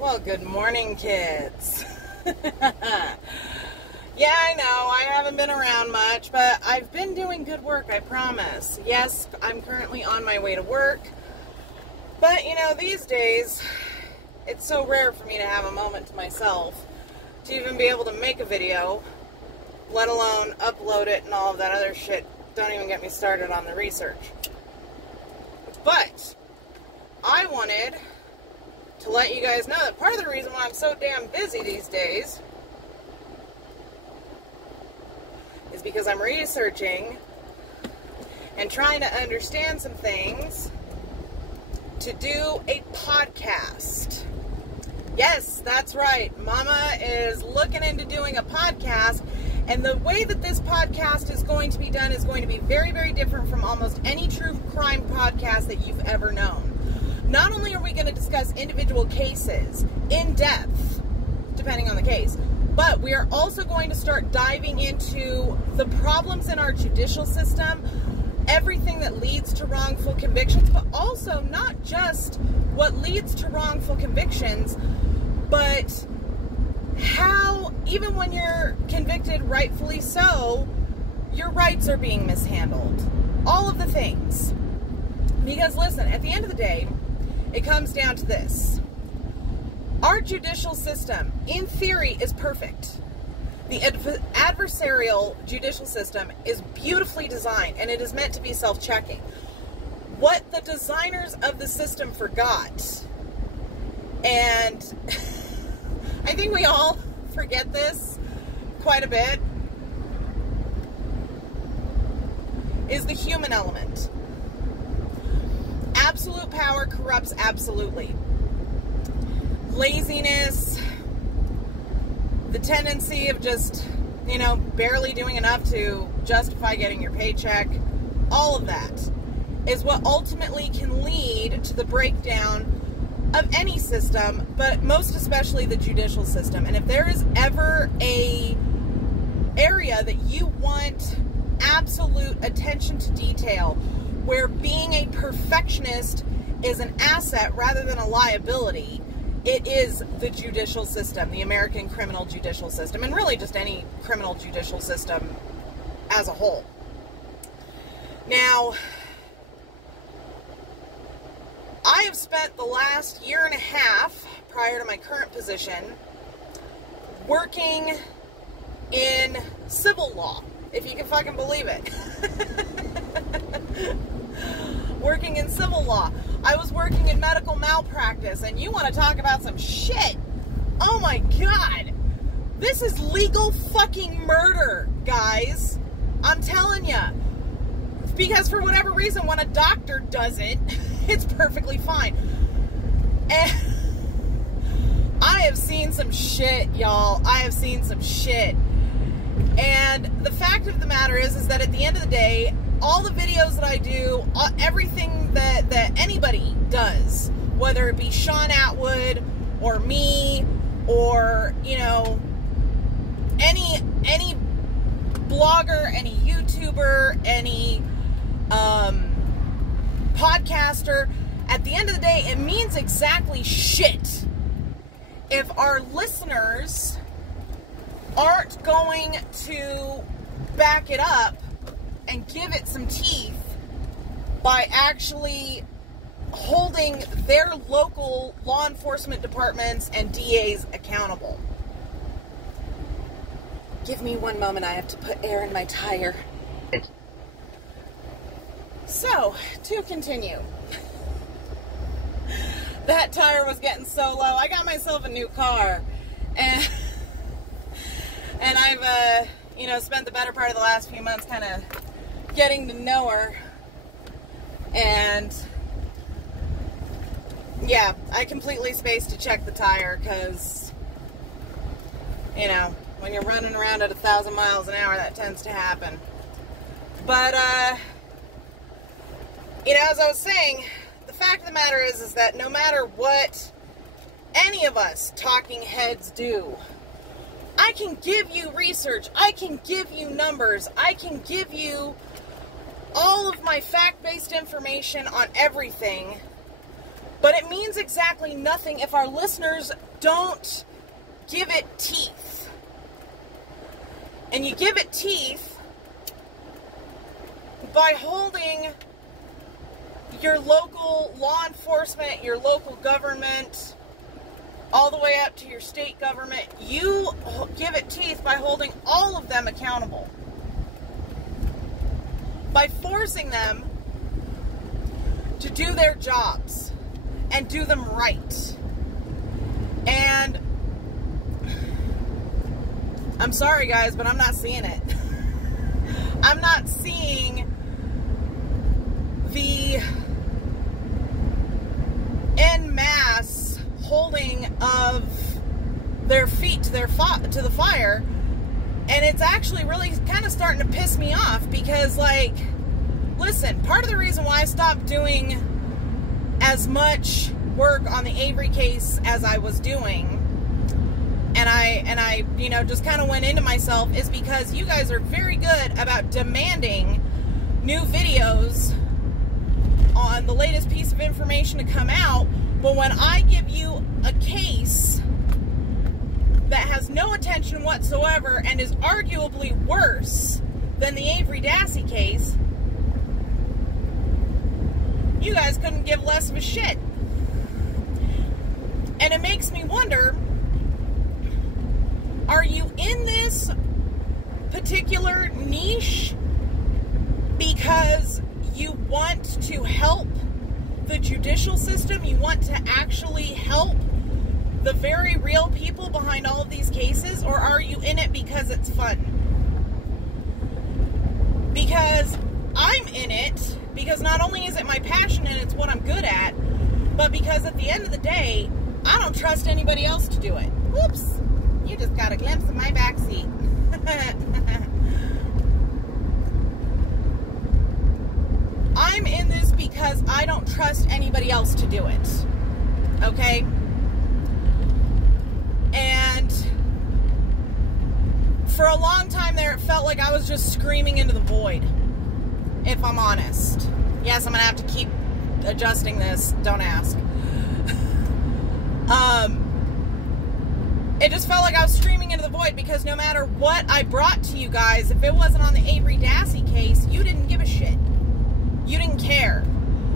Well, good morning, kids. Yeah, I know, I haven't been around much, but I've been doing good work, I promise. Yes, I'm currently on my way to work, but, you know, these days, it's so rare for me to have a moment to myself to even be able to make a video, let alone upload it and all of that other shit. Don't even get me started on the research. But I wanted to let you guys know that part of the reason why I'm so damn busy these days is because I'm researching and trying to understand some things to do a podcast. Yes, that's right. Mama is looking into doing a podcast, and the way that this podcast is going to be done is going to be very, very different from almost any true crime podcast that you've ever known. Not only are we going to discuss individual cases in depth, depending on the case, but we are also going to start diving into the problems in our judicial system, everything that leads to wrongful convictions, but also not just what leads to wrongful convictions, but how, even when you're convicted rightfully so, your rights are being mishandled. All of the things. Because listen, at the end of the day, it comes down to this. Our judicial system, in theory, is perfect. The adversarial judicial system is beautifully designed, and it is meant to be self-checking. What the designers of the system forgot, and I think we all forget this quite a bit, is the human element. Absolute power corrupts absolutely. Laziness, the tendency of just, you know, barely doing enough to justify getting your paycheck, all of that is what ultimately can lead to the breakdown of any system, but most especially the judicial system. And if there is ever a area that you want absolute attention to detail, where being a perfectionist is an asset rather than a liability, it is the judicial system, the American criminal judicial system, and really just any criminal judicial system as a whole. Now, I have spent the last year and a half, prior to my current position, working in civil law, if you can fucking believe it. Working in civil law. I was working in medical malpractice, and you want to talk about some shit. Oh my God. This is legal fucking murder, guys. I'm telling you. Because for whatever reason, when a doctor does it, it's perfectly fine. And I have seen some shit, y'all. I have seen some shit. And the fact of the matter is that at the end of the day, all the videos that I do, everything that anybody does, whether it be Sean Atwood or me or, you know, any blogger, any YouTuber, any podcaster, at the end of the day, it means exactly shit if our listeners aren't going to back it up and give it some teeth by actually holding their local law enforcement departments and DAs accountable. Give me one moment, I have to put air in my tire. So, to continue. That tire was getting so low. I got myself a new car, and I've, you know, spent the better part of the last few months kind of getting to know her, and yeah, I completely spaced to check the tire, because, you know, when you're running around at 1,000 miles an hour, that tends to happen. But, you know, as I was saying, the fact of the matter is that no matter what any of us talking heads do, I can give you research, I can give you numbers, I can give you all of my fact-based information on everything, But it means exactly nothing if our listeners don't give it teeth. And you give it teeth by holding your local law enforcement, your local government, all the way up to your state government. You give it teeth by holding all of them accountable. By forcing them to do their jobs and do them right. And I'm sorry guys, but I'm not seeing it. I'm not seeing the en masse holding of their feet to the fire, and it's actually really kind of starting to piss me off because, like, listen, part of the reason why I stopped doing as much work on the Avery case as I was doing, and I you know, just kind of went into myself, is because you guys are very good about demanding new videos on the latest piece of information to come out, but when I give you a case that has no attention whatsoever and is arguably worse than the Avery Dassey case, you guys couldn't give less of a shit. And it makes me wonder, are you in this particular niche because you want to help the judicial system? You want to actually help the very real people behind all of these cases? Or are you in it because it's fun? Because I'm in it because not only is it my passion and it's what I'm good at, but because at the end of the day, I don't trust anybody else to do it. Whoops. You just got a glimpse of my backseat. I'm in this because I don't trust anybody else to do it. Okay? And for a long time there, it felt like I was just screaming into the void, if I'm honest. Yes, I'm going to have to keep adjusting this. Don't ask. It just felt like I was screaming into the void because no matter what I brought to you guys, if it wasn't on the Avery Dassey case, you didn't give a shit. You didn't care.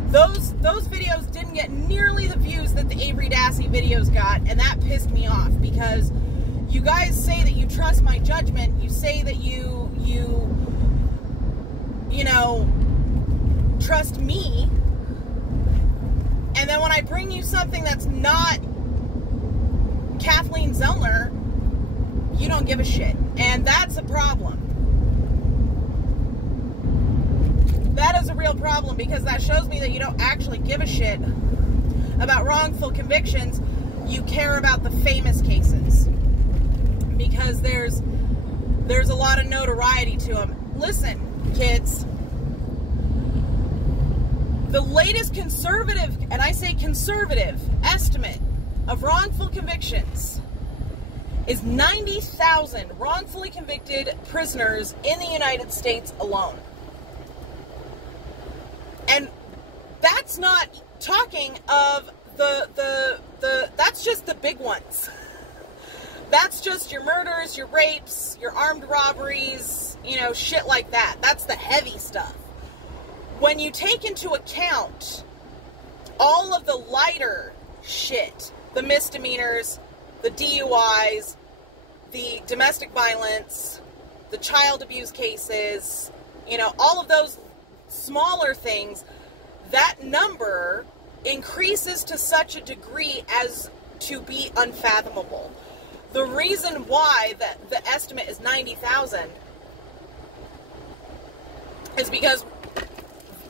Those videos didn't get nearly the views that the Avery Dassey videos got, and that pissed me off because you guys say that you trust my judgment. You say that you know, trust me. And then when I bring you something that's not Kathleen Zellner, you don't give a shit. And that's a problem. That is a real problem because that shows me that you don't actually give a shit about wrongful convictions. You care about the famous cases because there's a lot of notoriety to them. Listen, kids, the latest conservative, and I say conservative, estimate of wrongful convictions is 90,000 wrongfully convicted prisoners in the United States alone. And that's not talking of that's just the big ones. That's just your murders, your rapes, your armed robberies, you know, shit like that. That's the heavy stuff. When you take into account all of the lighter shit, the misdemeanors, the DUIs, the domestic violence, the child abuse cases, you know, all of those smaller things, that number increases to such a degree as to be unfathomable. The reason why the estimate is 90,000 is because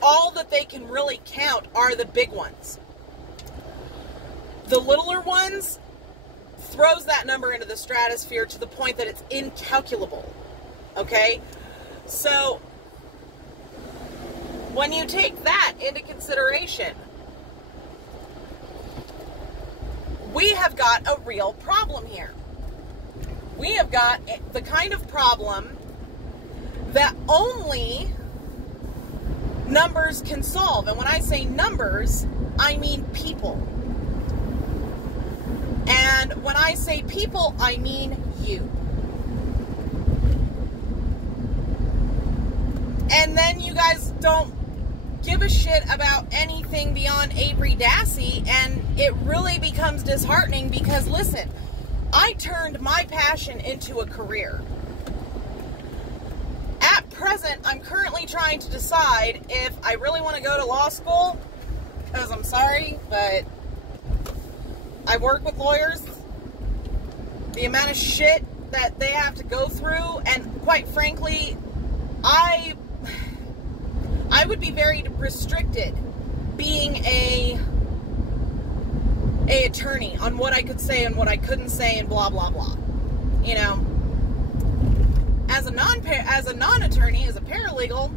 all that they can really count are the big ones. The littler ones throws that number into the stratosphere to the point that it's incalculable. Okay? So, when you take that into consideration, we have got a real problem here. We have got the kind of problem that only numbers can solve. And when I say numbers, I mean people. And when I say people, I mean you. And then you guys don't give a shit about anything beyond Avery Dassey, and it really becomes disheartening because, listen, I turned my passion into a career. At present, I'm currently trying to decide if I really want to go to law school, because I'm sorry, but I work with lawyers. The amount of shit that they have to go through, and quite frankly, I would be very restricted being a attorney on what I could say and what I couldn't say and blah blah blah. You know, as a non-attorney, as a paralegal,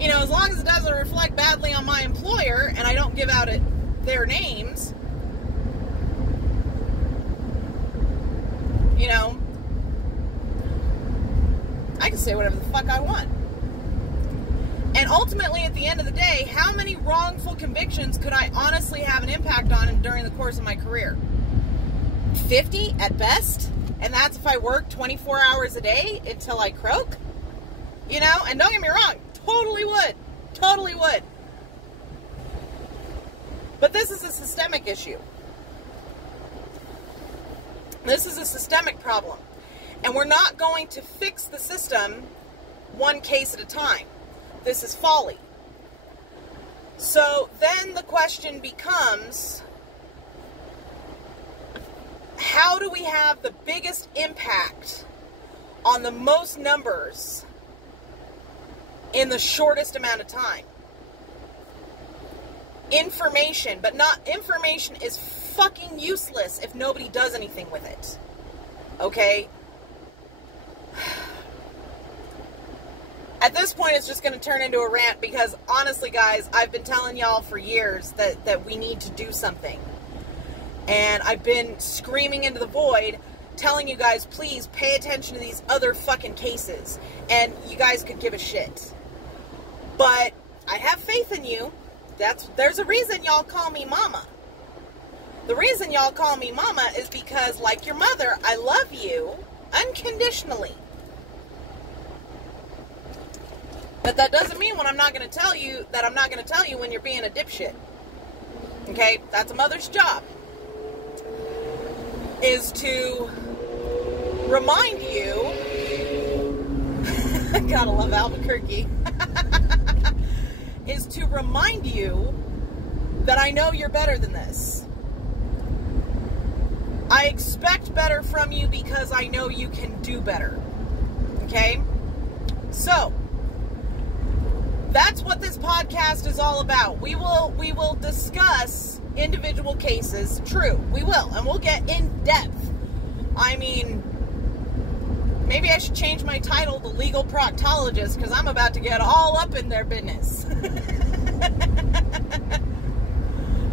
you know, as long as it doesn't reflect badly on my employer and I don't give out their names, you know, I can say whatever the fuck I want. And ultimately, at the end of the day, how many wrongful convictions could I honestly have an impact on during the course of my career? 50 at best? And that's if I work 24 hours a day until I croak? You know? And don't get me wrong, totally would. Totally would. But this is a systemic issue. This is a systemic problem. And we're not going to fix the system one case at a time. This is folly. So then the question becomes, how do we have the biggest impact on the most numbers in the shortest amount of time? Information, but not information is fucking useless if nobody does anything with it. Okay? At this point, it's just going to turn into a rant because, honestly, guys, I've been telling y'all for years that we need to do something. And I've been screaming into the void, telling you guys, please pay attention to these other fucking cases. And you guys could give a shit. But I have faith in you. There's a reason y'all call me mama. The reason y'all call me mama is because, like your mother, I love you unconditionally. But that doesn't mean when I'm not going to tell you that I'm not going to tell you when you're being a dipshit. Okay? That's a mother's job. Is to remind you, gotta love Albuquerque, is to remind you that I know you're better than this. I expect better from you because I know you can do better. Okay? So, that's what this podcast is all about. We will discuss individual cases. True, we will. And we'll get in depth. I mean, maybe I should change my title to legal proctologist because I'm about to get all up in their business.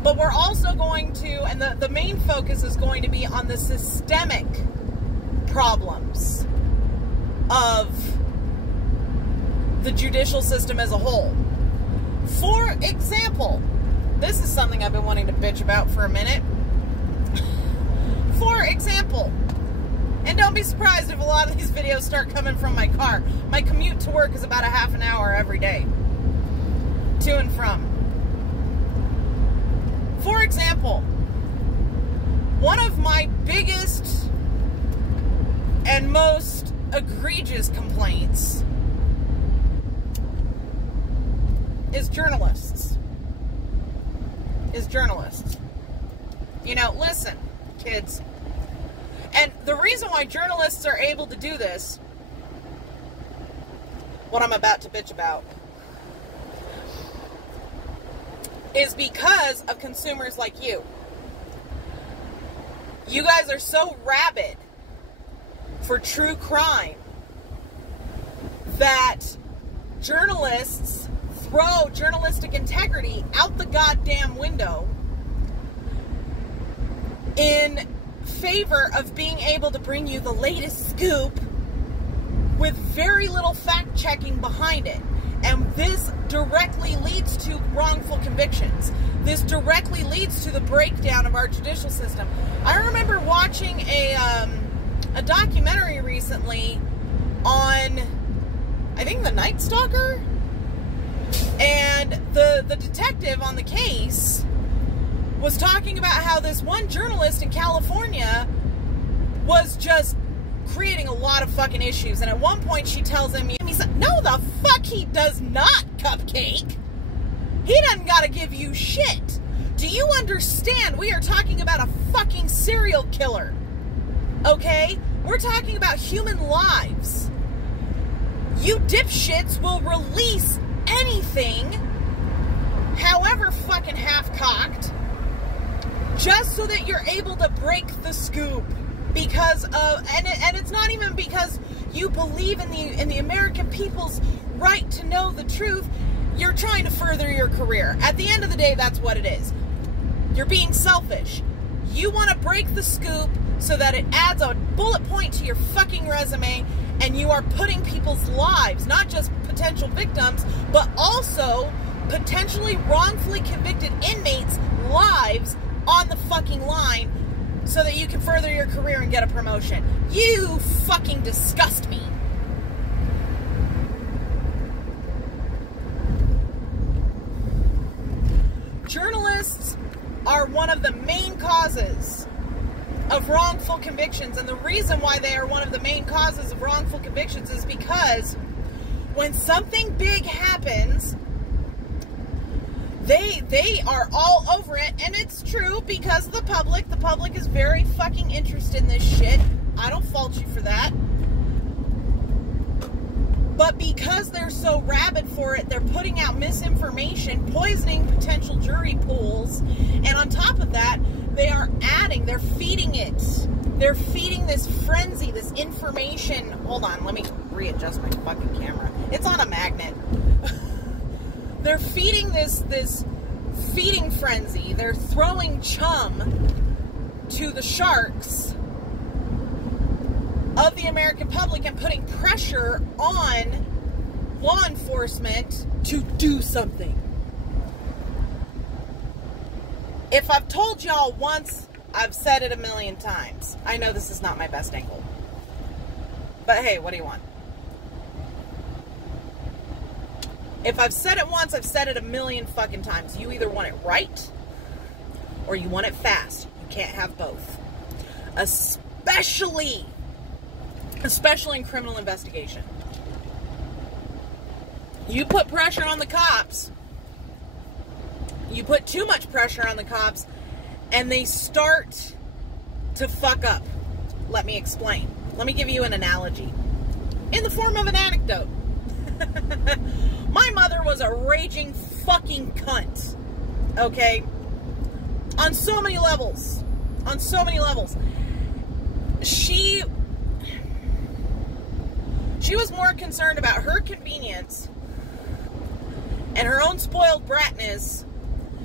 But we're also going to, and the main focus is going to be on the systemic problems of the judicial system as a whole. For example, this is something I've been wanting to bitch about for a minute. For example, and don't be surprised if a lot of these videos start coming from my car. My commute to work is about a half an hour every day. To and from. For example, one of my biggest and most egregious complaints is journalists. You know, listen, kids. And the reason why journalists are able to do this, what I'm about to bitch about, is because of consumers like you. You guys are so rabid for true crime that journalists throw journalistic integrity out the goddamn window in favor of being able to bring you the latest scoop with very little fact-checking behind it. And this directly leads to wrongful convictions. this directly leads to the breakdown of our judicial system. I remember watching a documentary recently on, I think, the Night Stalker, and the detective on the case was talking about how this one journalist in California was just creating a lot of fucking issues, and at one point she tells him, he said, no the fuck he does not, Cupcake. He doesn't gotta give you shit. Do you understand? We are talking about a fucking serial killer. Okay? We're talking about human lives. You dipshits will release anything, however fucking half-cocked, just so that you're able to break the scoop. Because of, and it's not even because you believe in the American people's right to know the truth. You're trying to further your career. At the end of the day, that's what it is. You're being selfish. You want to break the scoop so that it adds a bullet point to your fucking resume, and you are putting people's lives, not just potential victims, but also potentially wrongfully convicted inmates' lives on the fucking line so that you can further your career and get a promotion. You fucking disgust me. Journalists are one of the main causes of wrongful convictions, and the reason why they are one of the main causes of wrongful convictions is because when something big happens, they are all over it, and it's true because of the public. The public is very fucking interested in this shit. I don't fault you for that. But because they're so rabid for it, they're putting out misinformation, poisoning potential jury pools, and on top of that, they are adding, they're feeding it. They're feeding this frenzy, this information. Hold on, let me readjust my fucking camera. It's on a magnet. They're feeding this feeding frenzy. They're throwing chum to the sharks of the American public and putting pressure on law enforcement to do something. If I've told y'all once, I've said it a million times. I know this is not my best angle. But hey, what do you want? If I've said it once, I've said it a million fucking times. You either want it right or you want it fast. You can't have both. Especially in criminal investigation. You put pressure on the cops, you put too much pressure on the cops, and they start to fuck up. Let me explain. Let me give you an analogy in the form of an anecdote. My mother was a raging fucking cunt. Okay? On so many levels. On so many levels. She was more concerned about her convenience and her own spoiled bratness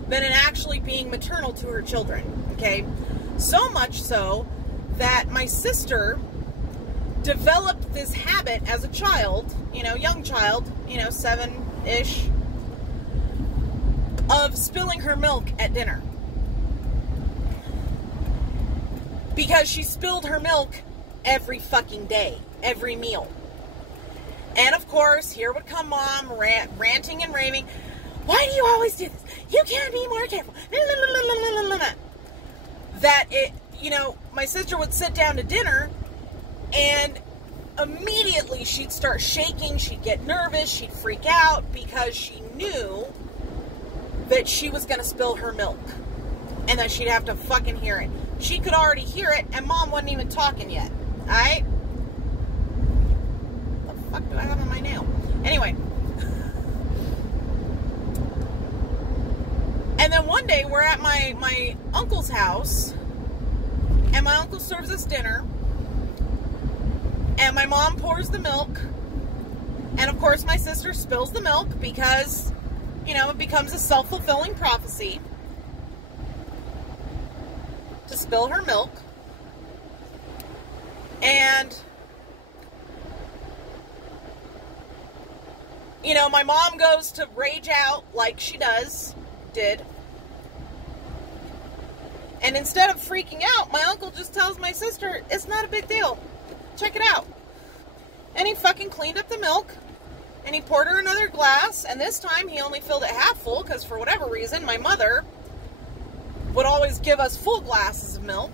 than in actually being maternal to her children. Okay? So much so that my sister developed this habit as a child, young child, 7-ish, of spilling her milk at dinner. Because she spilled her milk every fucking day, every meal. And of course, here would come Mom ranting and raving. Why do you always do this? You can't be more careful. That my sister would sit down to dinner, and immediately she'd start shaking, she'd get nervous, she'd freak out, because she knew that she was going to spill her milk, and that she'd have to fucking hear it. She could already hear it, and Mom wasn't even talking yet. Alright? What the fuck do I have on my nail? Anyway. And then one day, we're at my uncle's house, and my uncle serves us dinner, and my mom pours the milk, and of course my sister spills the milk because, it becomes a self-fulfilling prophecy to spill her milk. And, my mom goes to rage out like she did, And instead of freaking out, my uncle just tells my sister, it's not a big deal. Check it out. And he fucking cleaned up the milk. And he poured her another glass. And this time he only filled it half full. Because for whatever reason, my mother would always give us full glasses of milk.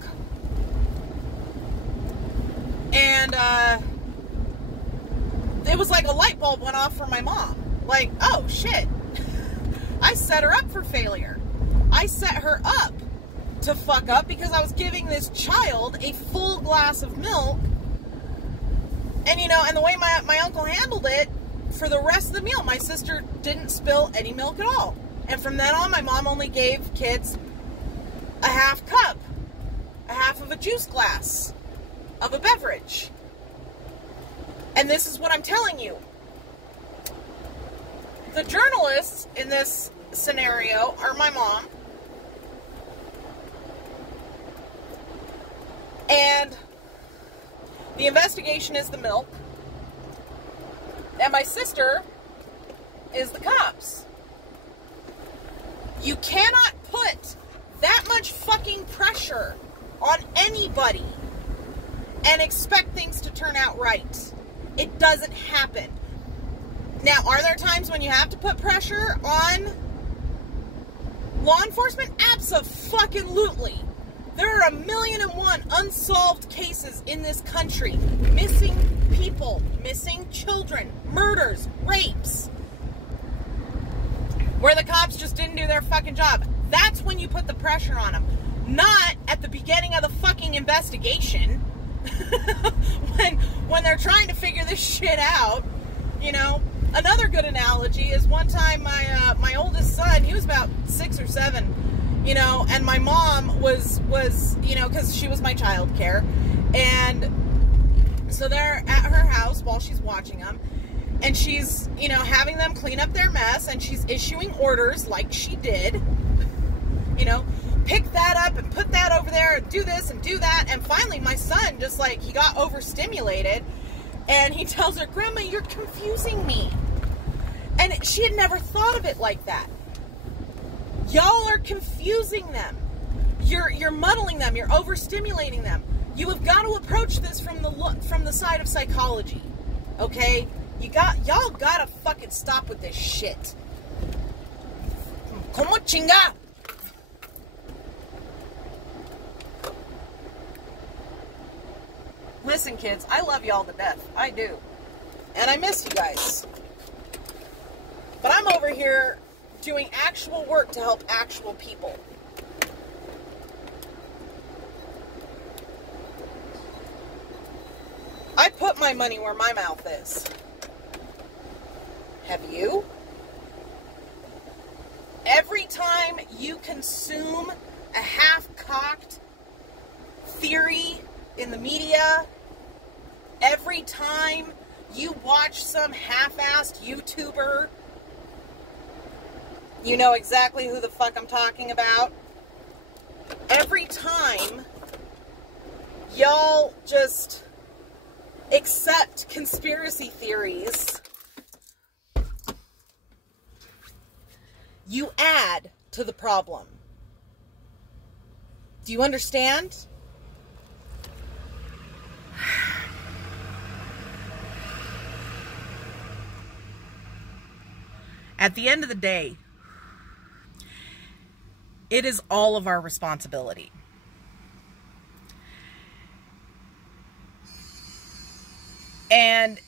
And it was like a light bulb went off for my mom. Like, oh shit. I set her up for failure. I set her up to fuck up because I was giving this child a full glass of milk. And, you know, and the way my uncle handled it, for the rest of the meal, my sister didn't spill any milk at all. And from then on, my mom only gave kids a half cup, a half of a juice glass of a beverage. And this is what I'm telling you. The journalists in this scenario are my mom and the investigation is the milk, and my sister is the cops. You cannot put that much fucking pressure on anybody and expect things to turn out right. It doesn't happen. Now, are there times when you have to put pressure on law enforcement? Abso-fucking-lutely. There are 1,000,001 unsolved cases in this country. Missing people, missing children, murders, rapes. Where the cops just didn't do their fucking job. That's when you put the pressure on them. Not at the beginning of the fucking investigation. when they're trying to figure this shit out, you know. Another good analogy is one time my oldest son, he was about 6 or 7, you know, and my mom was you know, because she was my child care, and so they're at her house while she's watching them, and she's, you know, having them clean up their mess, and she's issuing orders like she did, you know, pick that up and put that over there and do this and do that. And finally my son just, like, he got overstimulated and he tells her, Grandma, you're confusing me. And she had never thought of it like that. Y'all are confusing them. You're muddling them. You're overstimulating them. You have got to approach this from the side of psychology. Okay? Y'all gotta fucking stop with this shit. Como chinga? Listen, kids, I love y'all to death. I do. And I miss you guys. But I'm over here doing actual work to help actual people. I put my money where my mouth is. Have you? Every time you consume a half-cocked theory in the media, every time you watch some half-assed YouTuber, you know exactly who the fuck I'm talking about. Every time y'all just accept conspiracy theories, you add to the problem. Do you understand? At the end of the day, it is all of our responsibility. And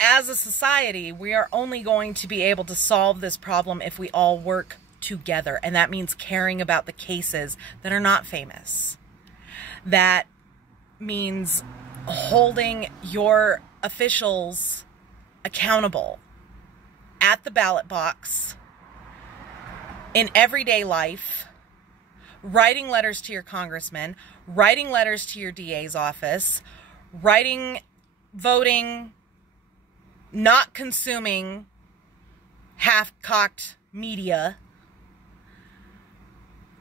as a society, we are only going to be able to solve this problem if we all work together. And that means caring about the cases that are not famous. That means holding your officials accountable at the ballot box, in everyday life, writing letters to your congressman, writing letters to your DA's office, voting, not consuming half-cocked media.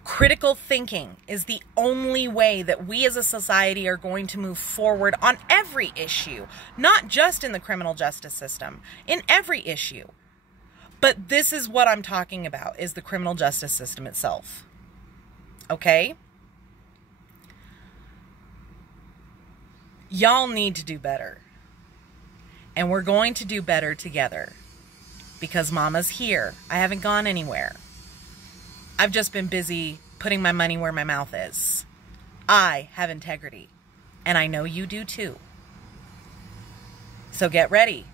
Critical thinking is the only way that we as a society are going to move forward on every issue, not just in the criminal justice system, in every issue. But this is what I'm talking about, is the criminal justice system itself. Okay? Y'all need to do better. And we're going to do better together. Because Mama's here. I haven't gone anywhere. I've just been busy putting my money where my mouth is. I have integrity. And I know you do too. So get ready.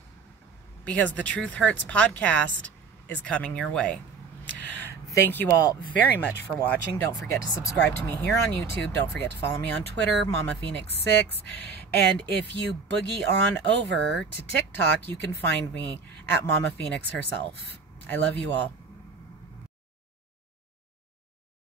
Because the Truth Hurts podcast is coming your way. Thank you all very much for watching. Don't forget to subscribe to me here on YouTube. Don't forget to follow me on Twitter, Mama Phoenix 6. And if you boogie on over to TikTok, you can find me at Mama Phoenix herself. I love you all.